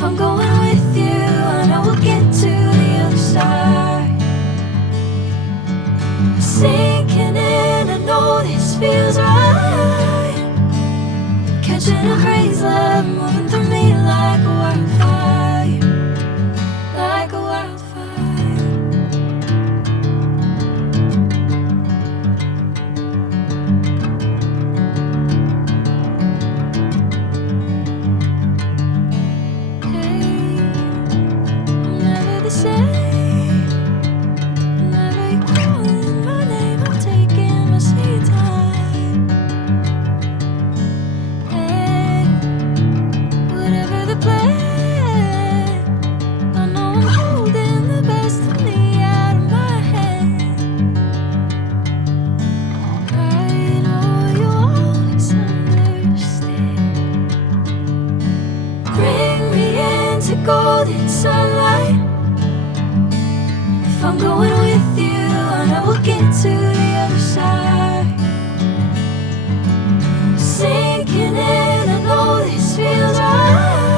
If I'm going with you, I know we'll get to the other side. Sinking in, I know this feels right. Catching a crazy love, moving through me like a wildfire, like a wildfire. Hey, I'm never the same. Whenever you're calling my name, I'm taking my sweet time. Hey, whatever the plan, I know I'm holding the best of me out of my hand. I know you'll always understand. Bring me into golden sunlight. If I'm going with you, I know we'll get to the other side. Sinking in, I know this feels right.